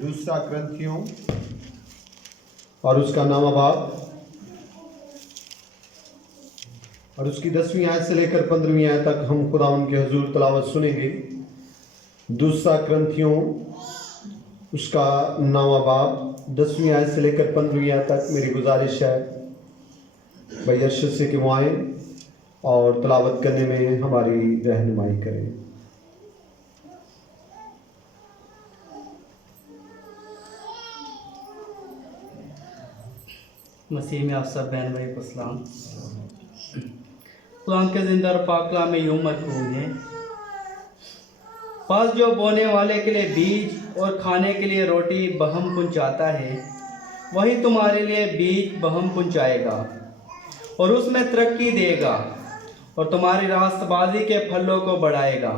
दूसरा ग्रंथियों और उसका 9वां बाब और उसकी 10वीं आयत से लेकर 15वीं आयत तक हम खुदावंद के हुजूर तलावत सुनेंगे। दूसरा ग्रंथियों उसका 9वां बाब 10वीं आयत से लेकर 15वीं आयत तक मेरी गुजारिश है भाई अरशद से कि वो आएँ और तलावत करने में हमारी रहनुमाई करें। मसीह में आप सब बहन भाई को सलाम। कुरान के जिंदा और पाक कलाम में यूं मरकूम है, पास जो बोने वाले के लिए बीज और खाने के लिए रोटी बहम पहुंचाता है, वही तुम्हारे लिए बीज बहम पहुंचाएगा और उसमें तरक्की देगा और तुम्हारी रास्तबाजी के फलों को बढ़ाएगा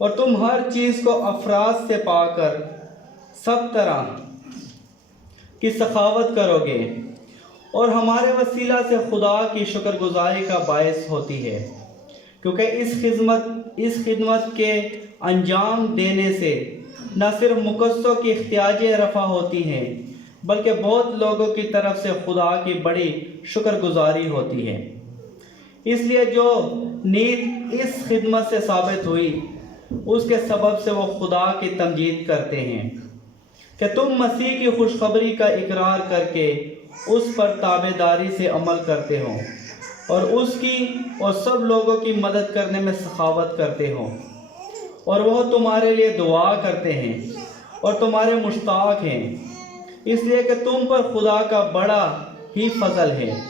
और तुम हर चीज़ को अफराज से पाकर सब तरह की सखावत करोगे और हमारे वसीला से खुदा की शुक्रगुजारी का बायस होती है, क्योंकि इस खिदमत के अंजाम देने से न सिर्फ मुकस्सों की इख्तियाजें रफ़ा होती हैं बल्कि बहुत लोगों की तरफ से खुदा की बड़ी शुक्रगुजारी होती है। इसलिए जो नीत इस खिदमत से साबित हुई उसके सबब से वो खुदा की तमजीद करते हैं कि तुम मसीह की खुशखबरी का इकरार करके उस पर ताबेदारी से अमल करते हो और उसकी और सब लोगों की मदद करने में सखावत करते हो और वह तुम्हारे लिए दुआ करते हैं और तुम्हारे मुश्ताक हैं, इसलिए कि तुम पर खुदा का बड़ा ही फजल है।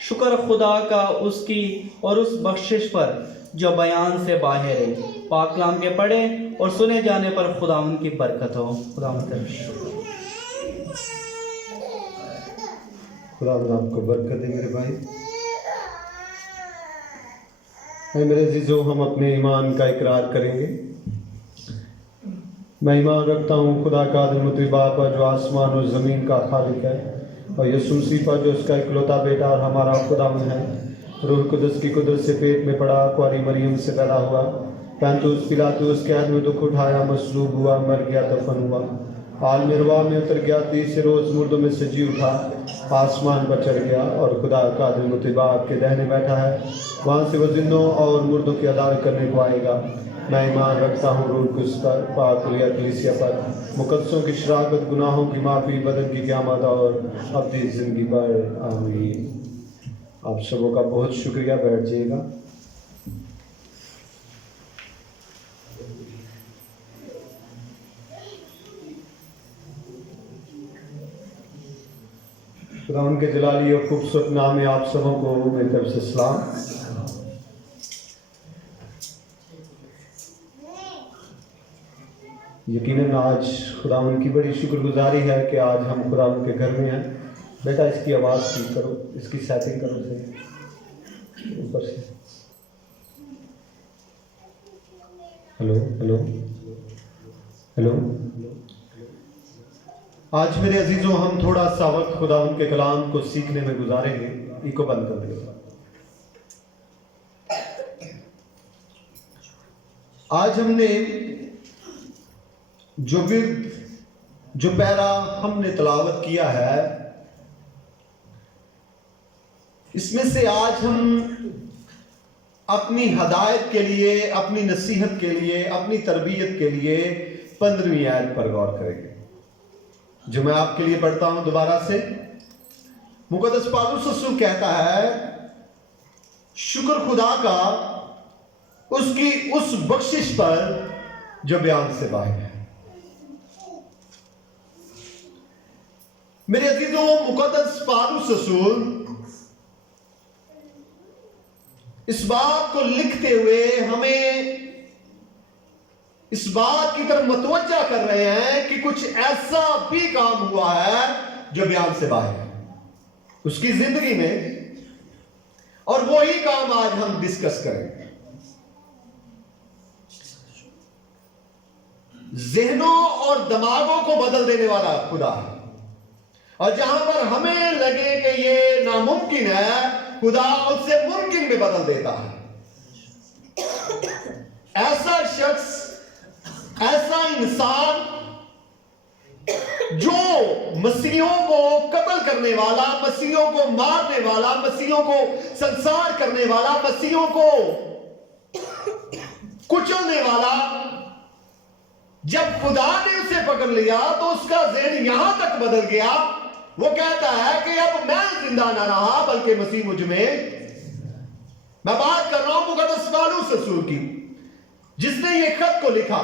शुक्र खुदा का उसकी और उस बख्शिश पर जो बयान से बाहर है। पाक कलाम के पढ़े और सुने जाने पर खुदावंद की बरकत हो। खुदावंद का शुक्र। खुदावंद आपको बरकत दे मेरे भाई। ऐ मेरे अजीजों, हम अपने ईमान का इकरार करेंगे। मैं ईमान रखता हूँ खुदा का आदम बाप पर जो आसमान और ज़मीन का खालिक है और यीशु मसीह पर जो उसका इकलौता बेटा और हमारा खुदावंद है। रूह कुदस की कुदरत से पेट में पड़ा, कुंवारी मरियम से पैदा हुआ, पैंतुस पिलातुस कैद में दुख उठाया, मसलूब हुआ, मर गया, दफन हुआ, आलम अरवाह में उतर गया, तीसरे रोज़ मुर्दों में से जी उठा, आसमान पर चढ़ गया और खुदा का आदम बाप के दाहिने बैठा है। वहाँ से वो जिन्नों और मुर्दों की अदालत करने को आएगा। मैं ईमान रखता हूँ रूह कुदस पर, पाक कलीसिया पर, मुकद्दसों की शराकत, गुनाहों की माफ़ी, बदन की क़यामत और अब्दी ज़िंदगी पर। आमीन। आप सबों का बहुत शुक्रिया। बैठ जाइएगा। खुदावंद के जलाली और खूबसूरत नाम में आप सबों को मेरी तरफ से सलाम। यकीनन आज खुदावंद की बड़ी शुक्रगुजारी है कि आज हम खुदावंद के घर में हैं। बेटा इसकी आवाज़ ठीक करो, इसकी सेटिंग करो से ऊपर से। Hello hello hello. आज मेरे अजीजों, हम थोड़ा सा वक्त खुदावंद के कलाम को सीखने में गुजारेंगे। इको बंद कर दो। आज हमने जो पैरा हमने तलावत किया है, इसमें से आज हम अपनी हदायत के लिए, अपनी नसीहत के लिए, अपनी तरबियत के लिए 15वीं आयत पर गौर करेंगे, जो मैं आपके लिए पढ़ता हूं दोबारा से। मुकद्दस पौलुस रसूल कहता है, शुक्र खुदा का उसकी उस बख्शिश पर जो बयान से बाहर है। मेरे अजीजों, मुकद्दस पौलुस रसूल इस बात को लिखते हुए हमें इस बात की तरफ मतवज्जा कर रहे हैं कि कुछ ऐसा भी काम हुआ है जो बयान से बाहर है उसकी जिंदगी में, और वही काम आज हम डिस्कस करेंगे। ज़हनों और दिमागों को बदल देने वाला खुदा है, और जहां पर हमें लगे कि ये नामुमकिन है, खुदा उसे मुमकिन में बदल देता है। ऐसा शख्स, ऐसा इंसान جو مسیحوں کو قتل کرنے والا, مسیحوں کو مارنے والا, مسیحوں کو سنسار کرنے والا, مسیحوں کو کچلنے والا, جب خدا نے اسے پکڑ لیا تو اس کا ذہن یہاں تک بدل گیا, وہ کہتا ہے کہ اب میں زندہ نہ رہا بلکہ مسیح مجھ میں. میں بات کر رہا ہوں مقدس پالوس رسول کی, جس نے یہ خط کو لکھا,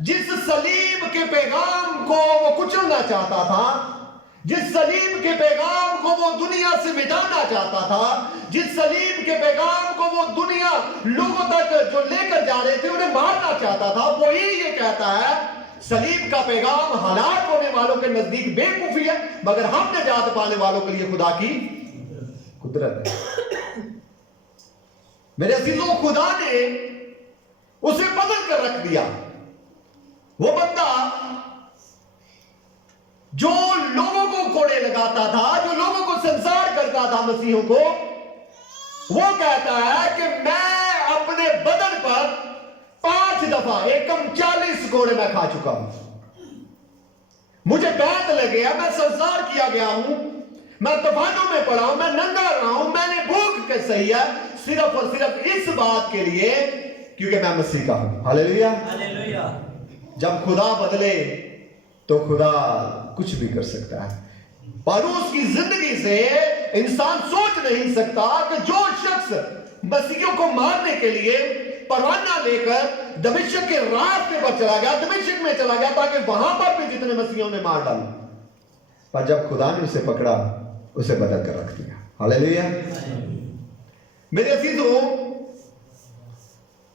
جس صلیب کے پیغام کو وہ کچلنا چاہتا تھا, جس صلیب کے پیغام کو وہ دنیا سے مٹانا چاہتا تھا, جس صلیب کے پیغام کو وہ دنیا لوگوں تک جو لے کر جا رہے تھے انہیں مارنا چاہتا تھا, وہی یہ کہتا ہے صلیب کا پیغام ہلاک ہونے والوں کے نزدیک بے وقوفی ہے, مگر ہم نجات پانے والوں کے لیے خدا کی قدرت ہے. میرے عزیزوں, خدا نے اسے بدل کر رکھ دیا. وہ بندہ جو لوگوں کو کوڑے لگاتا تھا, جو لوگوں کو سنسار کرتا تھا مسیحوں کو, وہ کہتا ہے کہ میں اپنے بدن پر 5 دفعہ ایکم 40 کوڑے میں کھا چکا ہوں. مجھے بیت لگے ہے, میں سنسار کیا گیا ہوں, میں طوفانوں میں پڑا ہوں, میں ننگا رہا ہوں, میں نے بھوک کے سہی ہے, صرف اور صرف اس بات کے لیے کیونکہ میں مسیح کا ہوں. ہاللیلویہ. ہاللیلویہ. جب خدا بدلے تو خدا کچھ بھی کر سکتا ہے. پالوس کی زندگی سے انسان سوچ نہیں سکتا کہ جو شخص مسیحیوں کو مارنے کے لیے پروانہ لے کر دمشق کے راستے پر چلا گیا, دمشق میں چلا گیا تاکہ وہاں پر بھی جتنے مسیحیوں نے مار ڈالا, پر جب خدا نے اسے پکڑا اسے بدل کر رکھ دیا. ہاللیلویہ. میرے عزیزوں,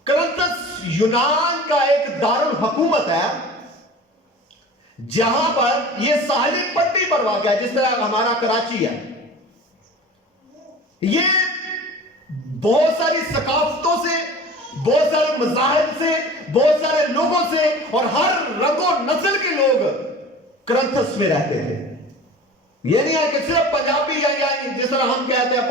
کرنتس یونان کا ایک دارالحکومت ہے جہاں پر یہ ساحلی پٹی پر واقع ہے, جس طرح ہمارا کراچی ہے. یہ بہت ساری ثقافتوں سے, بہت سارے مذاہب سے, بہت سارے لوگوں سے اور ہر رنگ و نسل کے لوگ کرنتھس میں رہتے تھے. یہ نہیں ہے کہ صرف پنجابی یا جس طرح ہم کہتے ہیں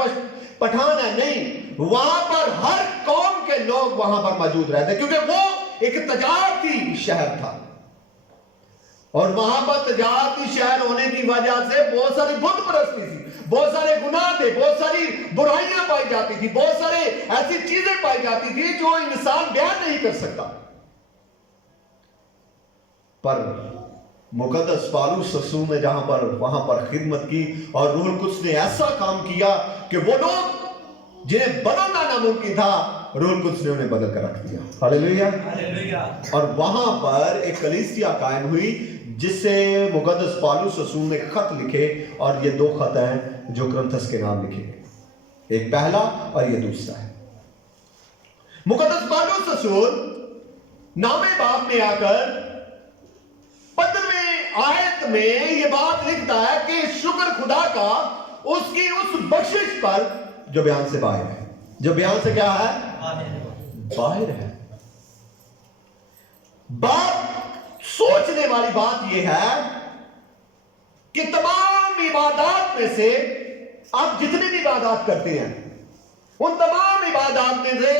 پٹھان ہے, نہیں, وہاں پر ہر قوم کے لوگ وہاں پر موجود رہتے, کیونکہ وہ ایک تجارتی شہر تھا, اور وہاں پر تجارتی شہر ہونے کی وجہ سے بہت ساری بت پرستی تھی, بہت سارے گناہ تھے, بہت ساری برائیاں پائی جاتی تھی, بہت سارے ایسی چیزیں پائی جاتی تھی جو انسان بیان نہیں کر سکتا. پر مقدس پالوس رسول نے جہاں پر وہاں پر خدمت کی, اور روح القدس نے ایسا کام کیا کہ وہ لوگ جنہیں بدلنا ناممکن تھا, روح القدس نے انہیں بدل کر رکھ دیا. ہاللیلویہ. اور وہاں پر ایک کلیسیا قائم ہوئی جس سے مقدس پالوس رسول نے خط لکھے, اور یہ 2 خط ہیں جو کرنتھس کے نام لکھے, ایک پہلا اور یہ دوسرا ہے. مقدس پالوس رسول نامے باب میں آ کر 15ویں آیت میں یہ بات لکھتا ہے کہ شکر خدا کا اس کی اس بخشش پر جو بیان سے باہر ہے. جو بیان سے کیا ہے؟ باہر ہے. بات سوچنے والی بات یہ ہے کہ تمام عبادات میں سے آپ جتنی بھی عبادات کرتے ہیں, ان تمام عبادات میں سے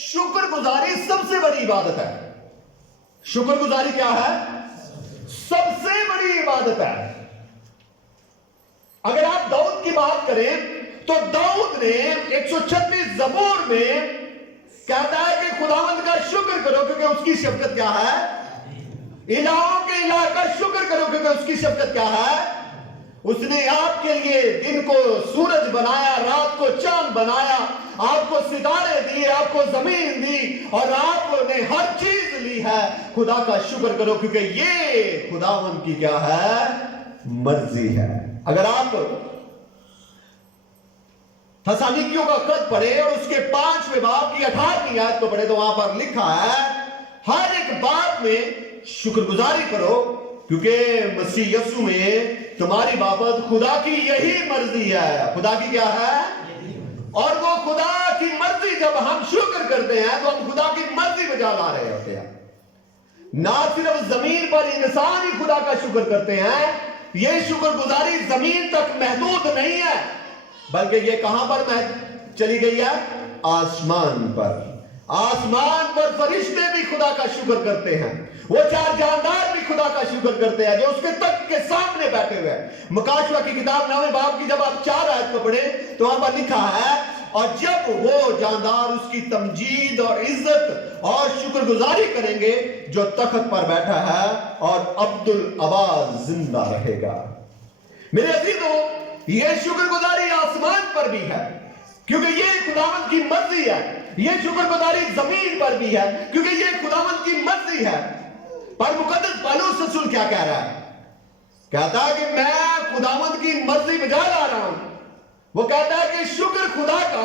شکر گزاری سب سے بڑی عبادت ہے. شکر گزاری کیا ہے؟ سب سے بڑی عبادت ہے. اگر آپ داؤد کی بات کریں تو داؤد نے 136 زبور میں کہتا ہے کہ خداوند کا شکر کرو کیونکہ اس کی شفقت کیا ہے؟ الہوں کے الہ کا شکر کرو کیونکہ اس کی شفقت کیا ہے؟ اس نے آپ کے لیے دن کو سورج بنایا, رات کو چاند بنایا, آپ کو ستارے دیے, آپ کو زمین دی, اور آپ نے ہر چیز لی ہے. خدا کا شکر کرو کیونکہ یہ خداوند کی کیا ہے؟ مرضی ہے. اگر آپ تھسالونیکیوں کا خط پڑھے اور اس کے 5ویں باب کی 18ویں آیت کو پڑھے تو وہاں پر لکھا ہے ہر ایک بات میں شکر گزاری کرو کیونکہ مسیح یسوع میں تمہاری بابت خدا کی یہی مرضی ہے. خدا کی کیا ہے؟ اور وہ خدا کی مرضی جب ہم شکر کرتے ہیں تو ہم خدا کی مرضی بجا لا رہے ہوتے ہیں. نہ صرف زمین پر انسان ہی خدا کا شکر کرتے ہیں, یہ شکر گزاری زمین تک محدود نہیں ہے بلکہ یہ کہاں پر چلی گئی ہے؟ آسمان پر. आसमान पर फरिश्ते भी खुदा का शुक्र करते हैं, वो चार जानदार भी खुदा का शुक्र करते हैं जो उसके तख्त के सामने बैठे हुए हैं। मुकाशवा की किताब 9वें बाब की जब आप 4 आयत को पढ़े तो वहां पर लिखा है, और जब वो जानदार उसकी तमजीद और इज्जत और शुक्रगुजारी करेंगे जो तख्त पर बैठा है, और अब्दुल अबाद जिंदा रहेगा। मेरे अजीजों, ये शुक्रगुजारी आसमान पर भी है क्योंकि ये खुदावंद की मर्जी है, ये शुक्रगुजारी जमीन पर भी है क्योंकि ये खुदावंद की मर्जी है। पर मुकद्दस पौलुस रसूल क्या कह रहा है? कहता है कि मैं खुदावंद की मर्जी बजा ला रहा हूं। वो कहता है कि शुक्र खुदा का,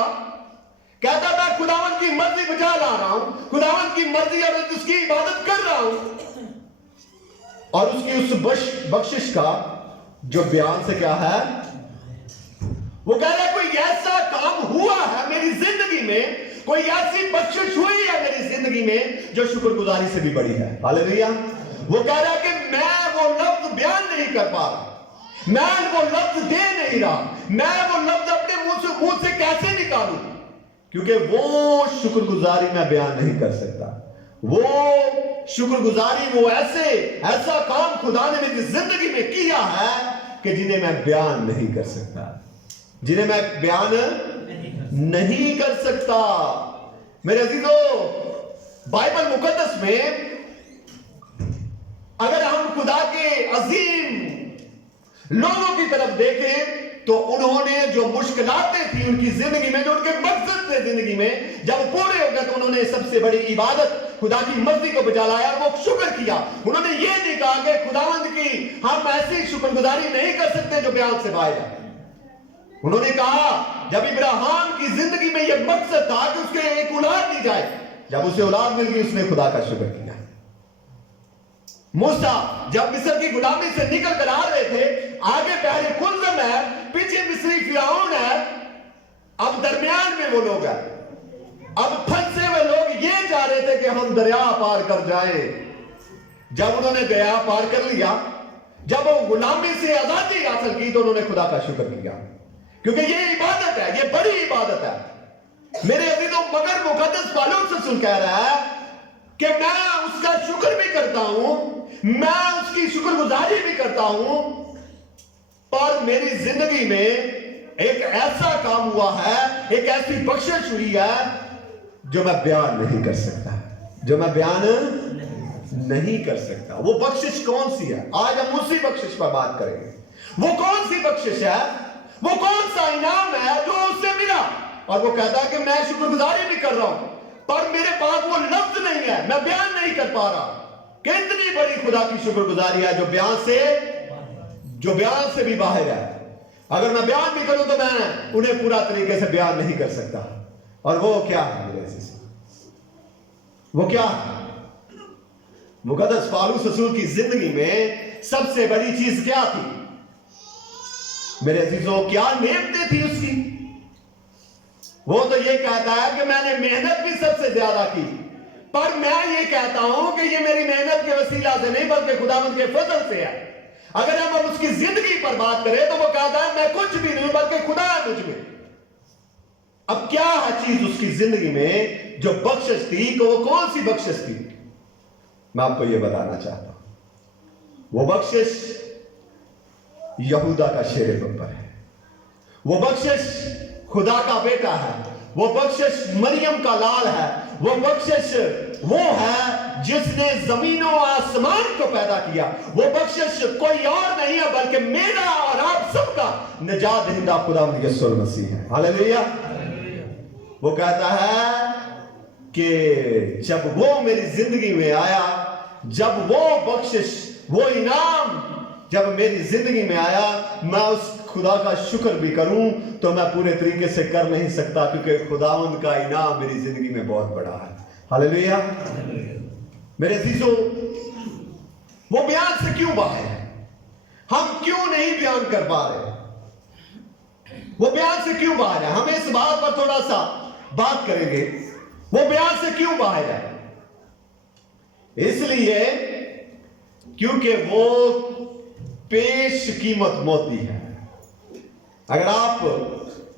कहता मैं खुदावंद की मर्जी बजा ला रहा हूं, खुदावंद की मर्जी और उसकी इबादत कर रहा हूं, और उसकी उस बख्शिश का जो बयान से क्या है, वो कह रहा है कोई ऐसा काम हुआ है मेरी जिंदगी में, कोई ऐसी बख्शिश हुई है मेरी जिंदगी में जो शुक्रगुजारी से भी बड़ी है। हालेलुया। वो कह रहा है कि मैं वो लफ्ज बयान नहीं कर पा रहा, मैं वो लफ्ज दे नहीं रहा, मैं वो लफ्ज अपने मुंह से कैसे निकालूं, क्योंकि वो शुक्रगुजारी मैं बयान नहीं कर सकता। वो शुक्रगुजारी, वो ऐसा काम खुदा ने मेरी जिंदगी में किया है कि जिन्हें मैं बयान नहीं कर सकता, जिन्हें मैं बयान नहीं कर सकता। मेरे अजीजों, बाइबल मुकद्दस में अगर हम खुदा के अजीम लोगों की तरफ देखें तो उन्होंने जो मुश्किलातें थी उनकी जिंदगी में, जो उनके मकसद थे जिंदगी में, जब पूरे हो गए तो उन्होंने सबसे बड़ी इबादत खुदा की मर्जी को बजा लाया, वो शुक्र किया। उन्होंने ये नहीं कहा कि खुदावंद की हम ऐसी शुक्रगुजारी नहीं कर सकते जो बयान से बाहर है। उन्होंने कहा जब इब्राहिम की जिंदगी में यह मकसद था कि उसके एक औलाद दी जाए, जब उसे औलाद मिल गई उसने खुदा का शुक्र किया। मूसा जब मिस्र की गुलामी से निकल कर आ रहे थे, आगे पहले कुलजम है, पीछे मिस्री फिरौन है, अब दरमियान में वो लोग हैं। अब फंसे हुए लोग ये जा रहे थे कि हम दरिया पार कर जाएं। जब उन्होंने दरिया पार कर लिया, जब वो गुलामी से आजादी हासिल की तो उन्होंने खुदा का शुक्र किया, क्योंकि ये इबादत है, ये बड़ी इबादत है। मेरे अजीजों, मगर मुकद्दस पौलुस रसूल कह रहा है कि मैं उसका शुक्र भी करता हूं, मैं उसकी शुक्रगुजारी भी करता हूं, पर मेरी जिंदगी में एक ऐसा काम हुआ है, एक ऐसी बख्शिश हुई है जो मैं बयान नहीं कर सकता, जो मैं बयान नहीं कर सकता। वो बख्शिश कौन सी है? आज हम उसी बख्शिश पर बात करेंगे। वो कौन सी बख्शिश है, वो कौन सा इनाम है जो उससे मिला, और वो कहता है कि मैं शुक्रगुजारी भी कर रहा हूं, पर मेरे पास वो लफ्ज नहीं है, मैं बयान नहीं कर पा रहा। कितनी बड़ी खुदा की शुक्रगुजारी है जो बयान से भी बाहर है। अगर मैं बयान भी करूं तो मैं उन्हें पूरा तरीके से बयान नहीं कर सकता। और वो क्या है मेरे अजीज, वो क्या है? मुकद्दस पौलुस रसूल की जिंदगी में सबसे बड़ी चीज क्या थी मेरे अजीजों? क्या नेमतें थी उसकी? वो तो ये कहता है कि मैंने मेहनत भी सबसे ज्यादा की, पर मैं ये कहता हूं कि ये मेरी मेहनत के वसीला से नहीं बल्कि खुदावंद के फजल से है। अगर हम उसकी जिंदगी पर बात करें तो वो कहता है मैं कुछ भी नहीं बल्कि खुदा है मुझ में। अब क्या है चीज उसकी जिंदगी में जो बख्शिश थी, कि वो कौन सी बख्शिश थी? मैं आपको ये बताना चाहता हूं। वो बख्शिश यहूदा का शेर बब्बर है, वो बख्शिश खुदा का बेटा है, वो बख्शिश मरियम का लाल है, वो बख्शिश वो है जिसने जमीनों आसमान को पैदा किया। वो बख्शिश कोई और नहीं है बल्कि मेरा और आप सबका निजात दहिंदा खुदावंद यीशु मसीह है। हालेलुया। वो कहता है कि जब वो मेरी जिंदगी में आया, जब वो बख्शिश, वो इनाम जब मेरी जिंदगी में आया, मैं उस खुदा का शुक्र भी करूं तो मैं पूरे तरीके से कर नहीं सकता, क्योंकि खुदावंद का इनाम मेरी जिंदगी में बहुत बड़ा है। हालेलुया। मेरे अजीजों, वो बयान से क्यों बाहर है? हम क्यों नहीं बयान कर पा रहे? वो बयान से क्यों बाहर है? हम इस बात पर थोड़ा सा बात करेंगे। वो बयान से क्यों बाहर है? इसलिए क्योंकि वो पेश कीमत मोती है। अगर आप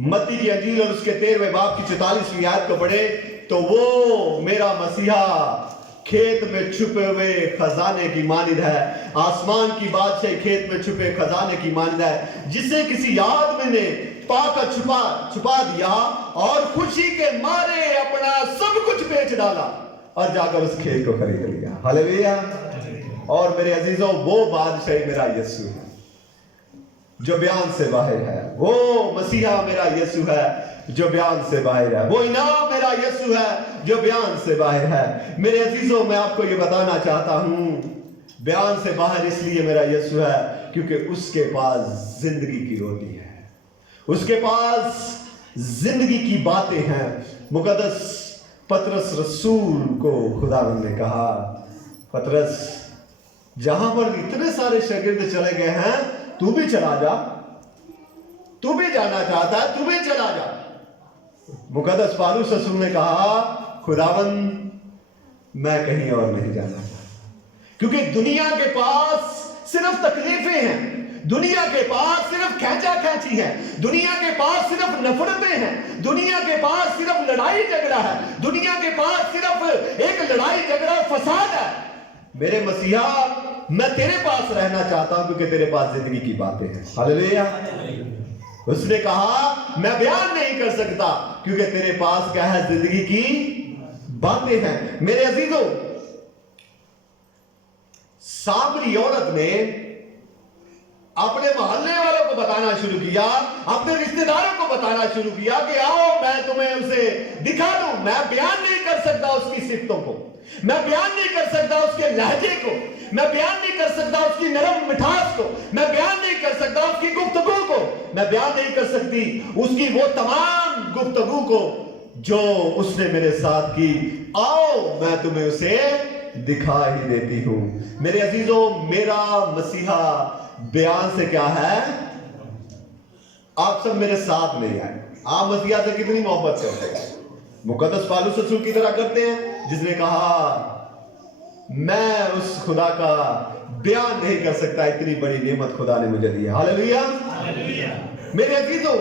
मत्ती की अंजील और उसके 13वें बाब की 44वीं आयत को पढ़े तो वो मेरा मसीहा खेत में छुपे हुए खजाने की मानिंद है, आसमान की बादशाही खेत में छुपे खजाने की मानिंद है, जिसे किसी आदमी ने पाकर छुपा दिया और खुशी के मारे अपना सब कुछ बेच डाला और जाकर उस खेत को खरीद लिया। हालेलुया। और मेरे अजीजों, वो बादशाही मेरा यीशु है जो बयान से बाहर है, वो मसीहा मेरा यीशु है जो बयान से बाहर है, वो इनाम मेरा यीशु है जो बयान से बाहर है। मेरे अजीजों, मैं आपको ये बताना चाहता हूं, बयान से बाहर इसलिए मेरा यीशु है क्योंकि उसके पास जिंदगी की रोटी है, उसके पास जिंदगी की बातें हैं। मुकद्दस पतरस रसूल को खुदावंद ने कहा, पतरस, जहां पर इतने सारे शागिर्द चले गए हैं, तू भी चला जा, तू भी जाना चाहता है, तू भी चला जा। मुकद्दस पौलुस रसूल ने कहा, खुदावंद, मैं कहीं और नहीं जाना चाहता, क्योंकि दुनिया के पास सिर्फ तकलीफें हैं, दुनिया के पास सिर्फ खैंचा खैंची है, दुनिया के पास सिर्फ नफरतें हैं, दुनिया के पास सिर्फ लड़ाई झगड़ा है, दुनिया के पास सिर्फ एक लड़ाई झगड़ा फसाद है। मेरे मसीहा, मैं तेरे पास रहना चाहता हूं क्योंकि तेरे पास जिंदगी की बातें हैं। हालेलुया। उसने कहा, मैं बयान नहीं कर सकता क्योंकि तेरे पास क्या है, जिंदगी की बातें हैं। मेरे अजीजों, सामरी औरत ने अपने मोहल्ले वालों को बताना शुरू किया, अपने रिश्तेदारों को बताना शुरू किया कि आओ मैं तुम्हें उसे दिखा दूं। मैं बयान नहीं कर सकता उसकी सिफतों को, मैं बयान नहीं कर सकता उसके लहजे को, मैं बयान नहीं कर सकता उसकी नरम मिठास को, मैं बयान नहीं कर सकता उसकी गुफ्तगू को, मैं बयान नहीं कर सकती उसकी वो तमाम गुफ्तगू को जो उसने मेरे साथ की। आओ मैं तुम्हें उसे दिखा ही देती हूं। मेरे अजीजों, मेरा मसीहा बयान से क्या है, आप सब मेरे साथ नहीं आए, आप मसीहा से कितनी मोहब्बत करते हैं, मुकद्दस पौलुस रसूल की तरह करते हैं जिसने कहा, मैं उस खुदा का बयान नहीं कर सकता, इतनी बड़ी नेमत खुदा ने मुझे दी है। हालेलुया। मेरे अजीजों,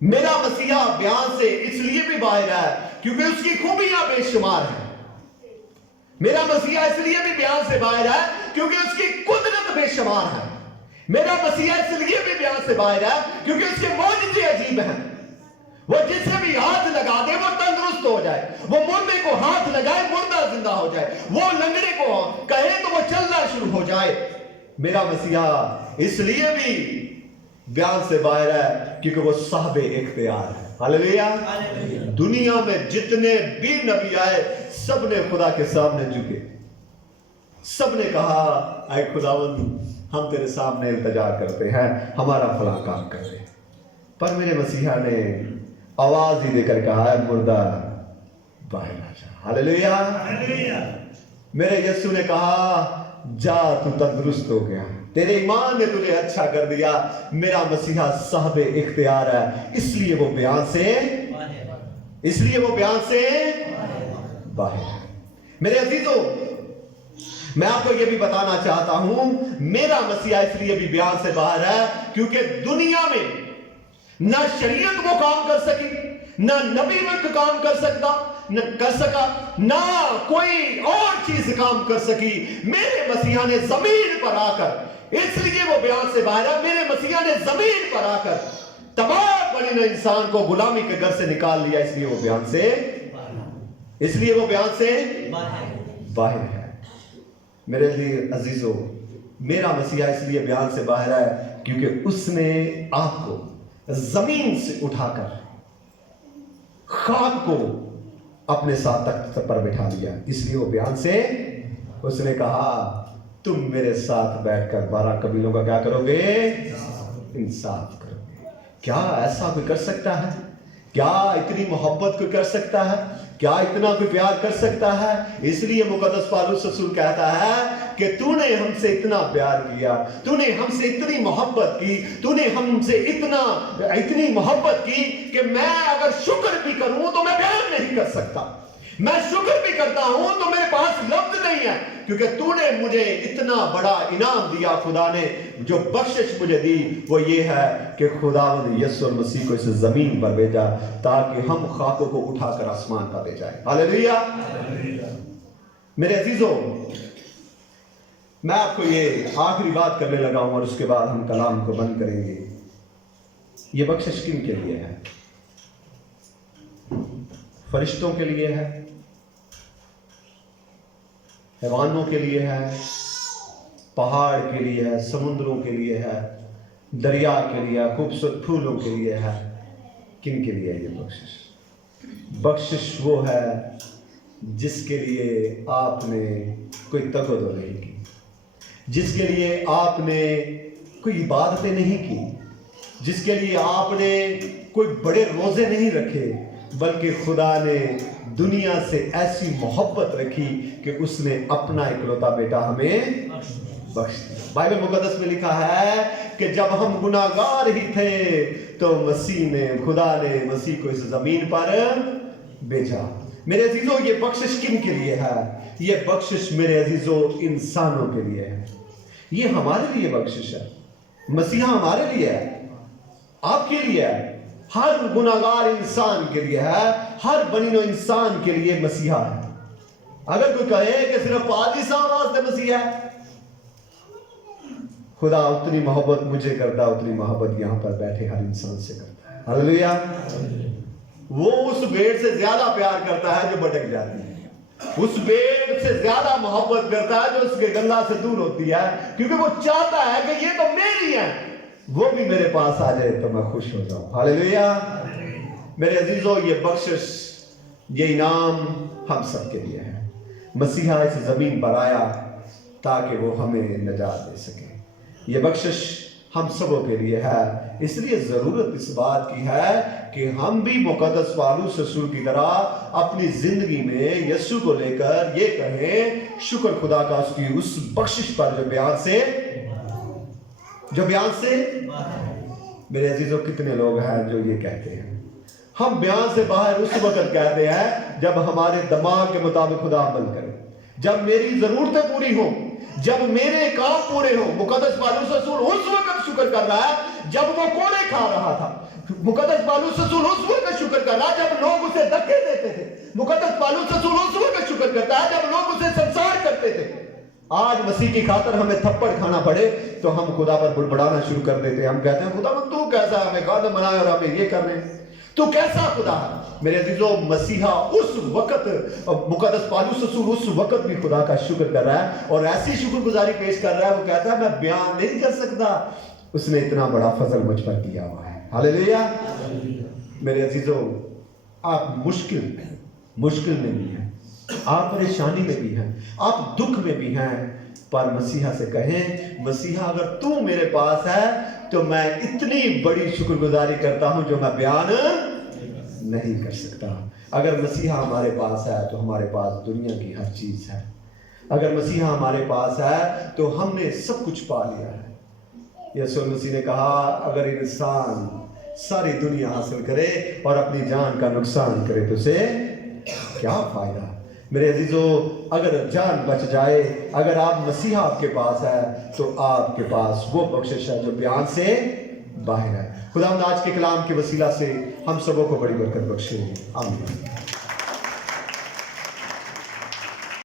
मेरा मसीहा बयान से इसलिए भी बाहर है क्योंकि उसकी खूबियां बेशुमार हैं। मेरा मसीहा इसलिए भी बयान से बाहर है क्योंकि उसकी कुदरत बेशुमार है। मेरा मसीहा इसलिए भी बयान से बाहर है क्योंकि उसके मौजज़े अजीब हैं। वो जिसे भी हाथ लगा दे वो तंदुरुस्त हो जाए, वो मुर्दे को हाथ लगाए मुर्दा जिंदा हो जाए, वो लंगड़े को कहे तो वो चलना शुरू हो जाए। मेरा मसीहा इसलिए भी बयान से बाहर है क्योंकि वो साहिब इख्तियार है। हालेलुया। दुनिया में जितने भी नबी आए, सब ने खुदा के सामने झुके, सब ने कहा, ऐ खुदावंद, हम तेरे सामने इल्तिजा करते हैं, हमारा फला काम कर दे। पर मेरे मसीहा ने आवाज ही देकर कहा, है मुर्दा बाहर आ जा। हालेलुया। मेरे यीशु ने कहा, जा तू तंदुरुस्त हो गया, तेरे ईमान ने तुझे अच्छा कर दिया। मेरा मसीहा साहिब इख्तियार है, इसलिए वो बयान से बाहर है। मेरे अजीजों, मैं आपको यह भी बताना चाहता हूं, मेरा मसीहा इसलिए भी बयान से बाहर है क्योंकि दुनिया में ना शरीयत वो काम कर सकी, ना नबी वक्त काम कर सका, ना कोई और चीज काम कर सकी। मेरे मसीहा ने जमीन पर आकर, इसलिए वो बयान से बाहर है, मेरे मसीहा ने जमीन पर आकर तबाह बड़ी इंसान को गुलामी के घर से निकाल लिया, इसलिए वो बयान से बाहर है। मेरे लिए अजीजों, मेरा मसीहा इसलिए बयान से बाहर है क्योंकि उसने आपको जमीन से उठाकर खाक को अपने साथ तख्त पर बैठा लिया, इसलिए वो बयान से, उसने कहा, तुम मेरे साथ बैठकर 12 कबीलों का क्या करोगे, इंसाफ करोगे। क्या ऐसा कोई कर सकता है? क्या इतनी मोहब्बत कोई कर सकता है? क्या इतना कोई प्यार कर सकता है? इसलिए मुकद्दस पौलुस रसूल कहता है कि तूने हमसे इतना प्यार किया, तूने हमसे इतनी मोहब्बत की, तूने हमसे इतनी मोहब्बत की कि मैं अगर शुक्र भी करूं तो मैं बयान नहीं कर सकता। میں شکر بھی کرتا ہوں تو میرے پاس لفظ نہیں ہے، کیونکہ تو نے مجھے اتنا بڑا انعام دیا، خدا نے جو بخشش مجھے دی وہ یہ ہے کہ خداوند یسوع مسیح کو اس زمین پر بھیجا تاکہ ہم خاکوں کو اٹھا کر آسمان پر لے جائیں۔ ہاللیلویا۔ میرے عزیزوں، میں آپ کو یہ آخری بات کرنے لگا ہوں اور اس کے بعد ہم کلام کو بند کریں گے۔ یہ بخشش کن کے لیے ہے؟ فرشتوں کے لیے ہے، حیوانوں کے لیے ہے، پہاڑ کے لیے ہے، سمندروں کے لیے ہے، دریا کے لیے ہے، خوبصورت پھولوں کے لیے ہے، کن کے لیے ہے یہ بخشش؟ بخشش وہ ہے جس کے لیے آپ نے کوئی تقدو نہیں کی، جس کے لیے آپ نے کوئی عبادتیں نہیں کی، جس کے لیے آپ نے کوئی بڑے روزے نہیں رکھے، بلکہ خدا نے دنیا سے ایسی محبت رکھی کہ اس نے اپنا اکلوتا بیٹا ہمیں بخش دیا۔ بائبل مقدس میں لکھا ہے کہ جب ہم گناہگار ہی تھے تو خدا نے مسیح کو اس زمین پر بھیجا۔ میرے عزیزوں، یہ بخشش کن کے لیے ہے؟ یہ بخشش میرے عزیزوں انسانوں کے لیے ہے، یہ ہمارے لیے بخشش ہے۔ مسیحا ہمارے لیے ہے، آپ کے لیے ہے، ہر گناہگار انسان کے لیے ہے، ہر بنی نوع انسان کے لیے مسیحا ہے۔ اگر کوئی کہے کہ صرف پادری صاحب واسطے مسیحا ہے، خدا اتنی محبت مجھے کرتا ہے، اتنی محبت یہاں پر بیٹھے ہر انسان سے کرتا ہے۔ ہاللیلویا۔ وہ اس بھیڑ سے زیادہ پیار کرتا ہے جو بھٹک جاتی ہے، اس بھیڑ سے زیادہ محبت کرتا ہے جو اس کے گلہ سے دور ہوتی ہے، کیونکہ وہ چاہتا ہے کہ یہ تو میری ہے، وہ بھی میرے پاس آ جائے تو میں خوش ہو جاؤں۔ ہاللیلویا۔ میرے عزیزوں، یہ بخشش، یہ انعام ہم سب کے لیے ہے۔ مسیحا اس زمین پر آیا تاکہ وہ ہمیں نجات دے سکے۔ یہ بخشش ہم سبوں کے لیے ہے، اس لیے ضرورت اس بات کی ہے کہ ہم بھی مقدس پالوس رسول کی طرح اپنی زندگی میں یسوع کو لے کر یہ کہیں، شکر خدا کا اس کی اس بخشش پر جو بیان سے میرے عزیزوں کتنے لوگ ہیں جو یہ کہتے ہیں؟ ہم بیان سے باہر اس وقت کہتے ہیں جب ہمارے دماغ کے مطابق خدا عمل کرے، جب میری ضرورتیں پوری ہوں، جب میرے کام پورے ہوں۔ مقدس پالوس رسول اس وقت شکر کر رہا ہے جب وہ کوڑے کھا رہا تھا۔ مقدس پالوس رسول اس وقت شکر کر رہا ہے جب لوگ اسے دھکے دیتے تھے۔ مقدس پالوس رسول اس وقت شکر کرتا ہے جب لوگ اسے سنسار کرتے تھے۔ آج مسیح کی خاطر ہمیں تھپڑ کھانا پڑے تو ہم خدا پر بڑبڑانا شروع کر دیتے ہیں۔ ہم کہتے ہیں خدا تو کیسا ہے، ہمیں خادم بنایا اور ہمیں یہ کر رہے ہیں، تو کیسا خدا ہے؟ میرے عزیزوں، مسیحا اس وقت، مقدس پالوس رسول اس وقت بھی خدا کا شکر کر رہا ہے اور ایسی شکر گزاری پیش کر رہا ہے، وہ کہتا ہے میں بیان نہیں کر سکتا، اس نے اتنا بڑا فضل مجھ پر کیا ہوا ہے۔ ہاللیلویا۔ میرے عزیزوں، آپ مشکل میں بھی ہیں، آپ پریشانی میں بھی ہیں، آپ دکھ میں بھی ہیں، پر مسیحا سے کہیں مسیحا اگر تو میرے پاس ہے تو میں اتنی بڑی شکر گزاری کرتا ہوں جو میں بیان نہیں کر سکتا۔ اگر مسیحا ہمارے پاس ہے تو ہمارے پاس دنیا کی ہر چیز ہے، اگر مسیحا ہمارے پاس ہے تو ہم نے سب کچھ پا لیا ہے۔ یسوع مسیح نے کہا اگر انسان ساری دنیا حاصل کرے اور اپنی جان کا نقصان کرے تو اسے کیا فائدہ؟ میرے عزیزوں، اگر جان بچ جائے، اگر آپ مسیحا آپ کے پاس ہے تو آپ کے پاس وہ بخشش ہے جو بیان سے باہر ہے۔ خداوند آج کے کلام کے وسیلہ سے ہم سبوں کو بڑی برکت بخشے۔ آمین۔